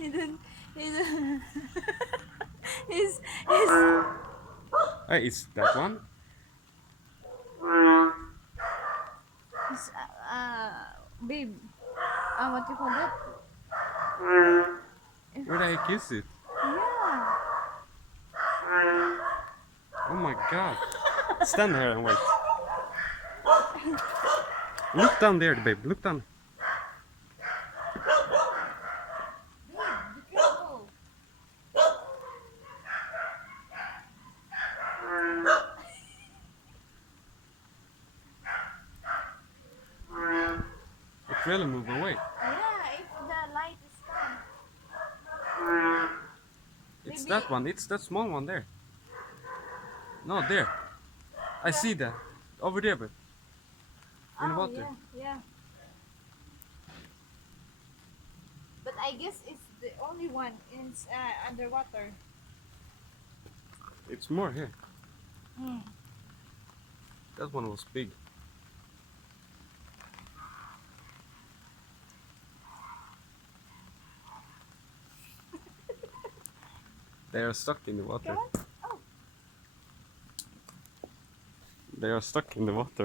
He didn't. He didn't. he's Hey, it's that one. he's babe. What you call that? Where did I kiss it? Yeah. Oh my god. Stand here and wait. Look down there, babe. Look down. Babe, be careful. It really moved away. Yeah, if the light is come. It's Maybe. that one. It's that small one there. No, there. I see that. Over there, babe. In Oh water. yeah, yeah. But I guess it's the only one in underwater. It's more here. Mm. That one was big. They are stuck in the water. Come on. Oh. They are stuck in the water.